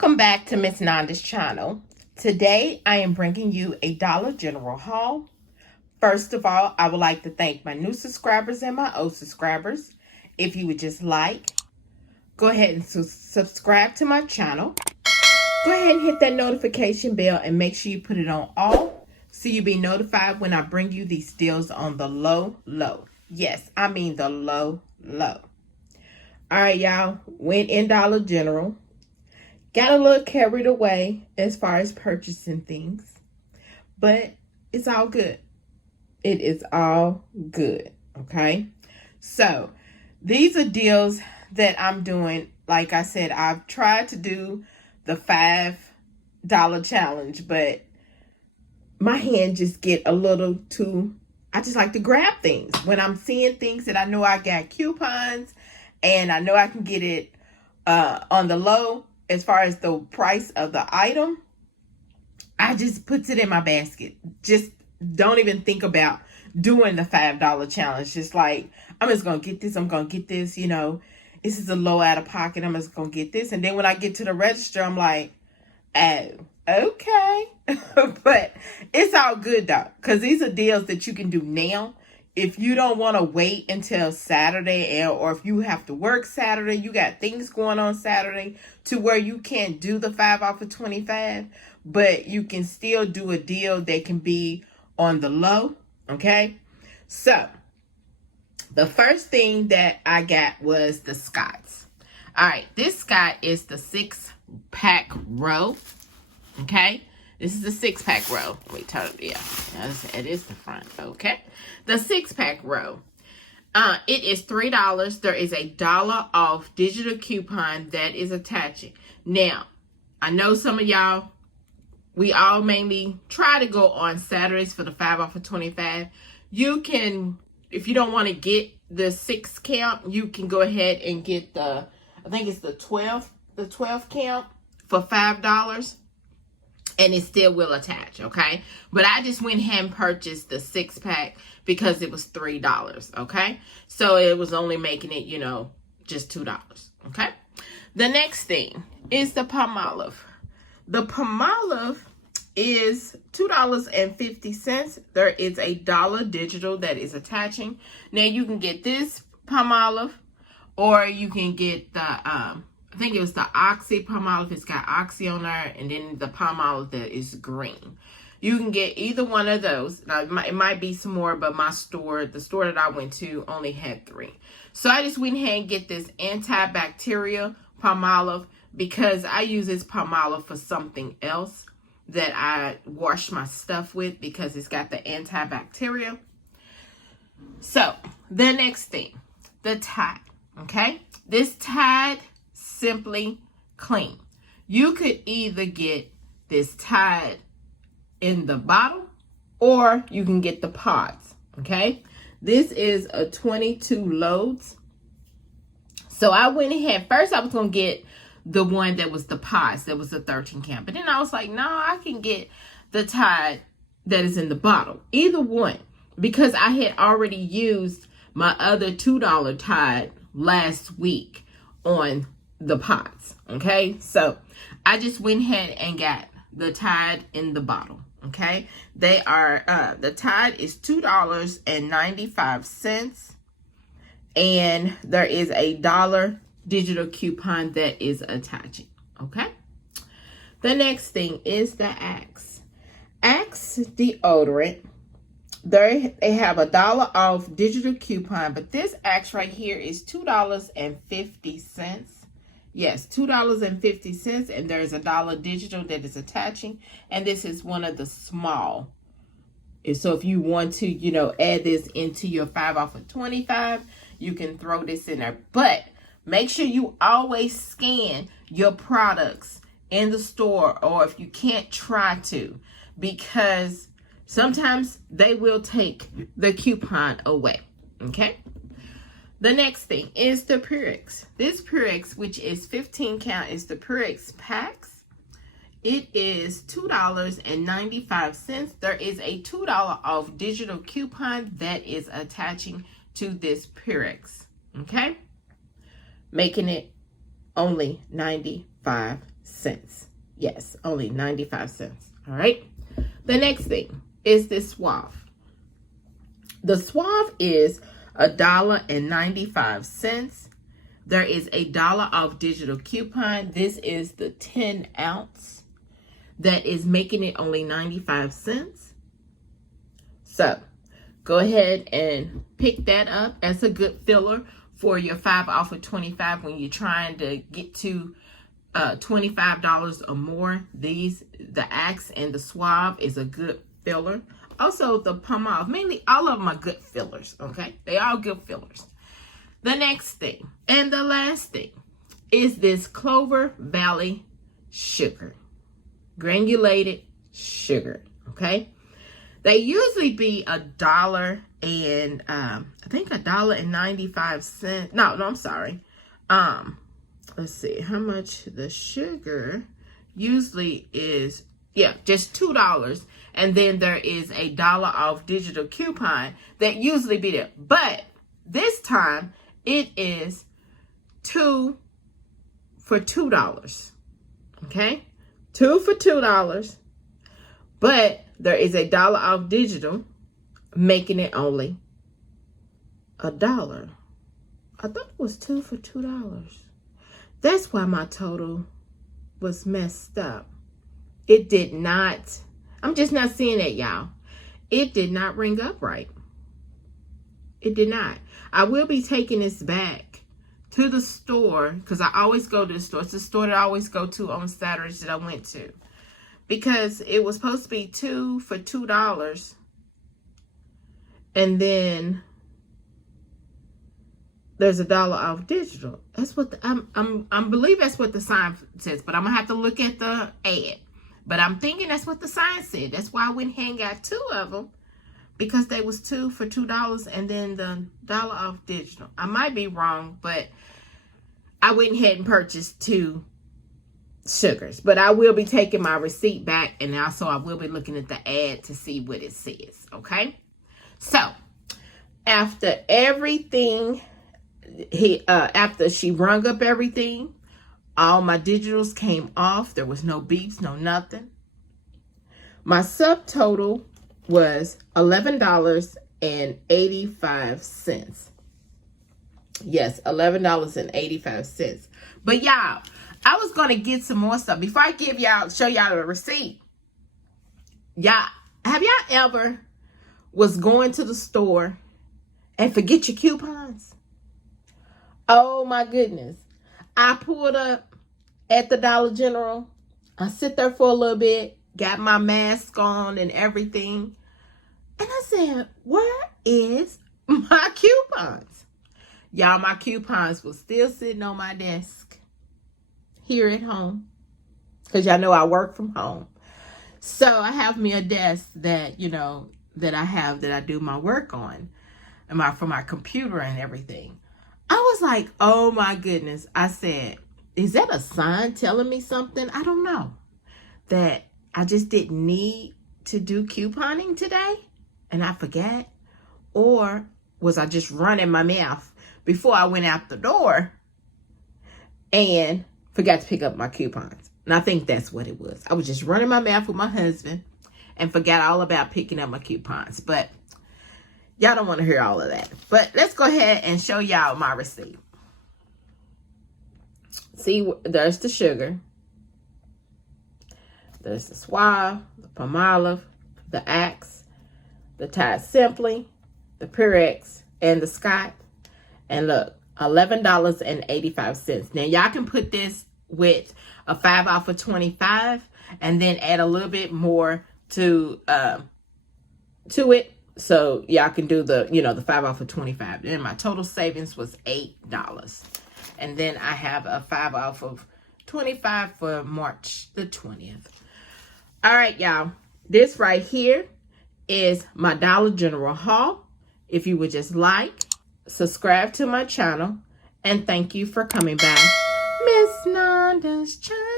Welcome back to Miss Nanda's channel. Today I am bringing you a Dollar General haul. First of all, I would like to thank my new subscribers and my old subscribers. If you would just go ahead and subscribe to my channel. Go ahead and hit that notification bell and make sure you put it on all so you'll be notified when I bring you these deals on the low. Yes, I mean the low. Alright, y'all. Went in Dollar General. Got a little carried away as far as purchasing things. But it's all good. It is all good. Okay? So, these are deals that I'm doing. Like I said, I've tried to do the $5 challenge, but my hand just get a little too... I just like to grab things. When I'm seeing things that I know I got coupons and I know I can get it on the low, as far as the price of the item, I just puts it in my basket. Just don't even think about doing the $5 challenge. Just like, I'm just going to get this. I'm going to get this, you know. This is a low out of pocket. I'm just going to get this. And then when I get to the register, I'm like, oh, okay. But it's all good though. Because these are deals that you can do now. If you don't want to wait until Saturday, or if you have to work Saturday, you got things going on Saturday to where you can't do the 5 off of 25, but you can still do a deal that can be on the low, okay? So, the first thing that I got was the Scots. All right, this Scott is the 6-pack row, okay? This is the 6-pack row. Wait, yeah, it is the front, okay? The 6-pack row. It is $3. There is a $1 off digital coupon that is attaching. Now, I know some of y'all, we all mainly try to go on Saturdays for the 5 off of 25. You can, if you don't want to get the 6 count, you can go ahead and get the, I think it's the 12 count for $5. And it still will attach, okay? But I just went ahead and purchased the 6-pack because it was $3, okay? So it was only making it, you know, just $2, okay? The next thing is the Palmolive. The Palmolive is $2.50. There is a $1 digital that is attaching. Now you can get this Palmolive, or you can get the I think it was the Oxy Palmolive. It's got Oxy on there, and then the Palmolive that is green. You can get either one of those. Now, it might be some more, but the store that I went to only had 3. So I just went ahead and get this antibacterial Palmolive because I use this Palmolive for something else that I wash my stuff with because it's got the antibacterial. So, the next thing, the Tide, okay? This Tide Simply Clean. You could either get this Tide in the bottle, or you can get the pods, okay? This is a 22 loads. So I went ahead, first I was going to get the one that was the pods, that was the 13 count. But then I was like, no, I can get the Tide that is in the bottle. Either one, because I had already used my other $2 Tide last week on the pods, okay? So I just went ahead and got the Tide in the bottle, okay? They are the Tide is $2.95, and there is a $1 digital coupon that is attaching, okay? The next thing is the Axe deodorant. They have a $1 off digital coupon, but this Axe right here is $2.50. Yes, $2.50, and there's a $1 digital that is attaching, and this is one of the small. So if you want to, you know, add this into your 5 off of 25, you can throw this in there. But make sure you always scan your products in the store, or if you can't, try to, because sometimes they will take the coupon away, okay? The next thing is the Purex. This Purex, which is 15 count, is the Purex packs. It is $2.95. There is a $2 off digital coupon that is attaching to this Purex, okay? Making it only 95 cents. Yes, only 95 cents. All right. The next thing is this Suave. The Suave is $1.95. There is $1 off digital coupon. This is the 10 ounce that is making it only 95 cents. So go ahead and pick that up as a good filler for your 5 off of 25 when you're trying to get to $25 or more. The Axe and the Suave is a good filler. Also, the Palmolive, mainly all of them are good fillers, okay? They all good fillers. The next thing and the last thing is this Clover Valley sugar, granulated sugar, okay? They usually be $1 and I think $1.95. No, I'm sorry. Let's see how much the sugar usually is. Yeah, just $2. And then there is $1 off digital coupon that usually be there. But this time it is 2 for $2. Okay? 2 for $2. But there is $1 off digital, making it only $1. I thought it was 2 for $2. That's why my total was messed up. It did not. I'm just not seeing it, y'all. It did not ring up right. It did not. I will be taking this back to the store because I always go to the store. It's the store that I always go to on Saturdays that I went to. Because it was supposed to be 2 for $2. And then there's $1 off digital. That's what I believe that's what the sign says, but I'm gonna have to look at the ad. But I'm thinking that's what the sign said. That's why I went ahead and got 2 of them, because they was 2 for $2 and then the $1 off digital. I might be wrong, but I went ahead and purchased 2 sugars. But I will be taking my receipt back, and also I will be looking at the ad to see what it says. Okay, so after everything, after she rung up everything, all my digitals came off. There was no beeps, no nothing. My subtotal was $11.85. Yes, $11.85. But y'all, I was gonna get some more stuff before I show y'all the receipt. Y'all, have y'all ever was going to the store and forget your coupons? Oh my goodness. I pulled up at the Dollar General. I sit there for a little bit, got my mask on and everything. And I said, where is my coupons? Y'all, my coupons was still sitting on my desk here at home. Because y'all know I work from home. So I have me a desk that, that I do my work on. And for my computer and everything. I was like, oh my goodness. I said, is that a sign telling me something? I don't know. That I just didn't need to do couponing today and I forgot? Or was I just running my mouth before I went out the door and forgot to pick up my coupons? And I think that's what it was. I was just running my mouth with my husband and forgot all about picking up my coupons. But y'all don't want to hear all of that. But let's go ahead and show y'all my receipt. See, there's the sugar. There's the Suave, the Palmolive, the Axe, the Tide Simply, the Pyrex, and the Scott. And look, $11.85. Now, y'all can put this with a 5 off of 25 and then add a little bit more to it. So y'all can do the, the 5 off of 25. Then my total savings was $8. And then I have a 5 off of 25 for March the 20th. All right, y'all. This right here is my Dollar General haul. If you would just like, subscribe to my channel, and thank you for coming by Miss Nanda's channel.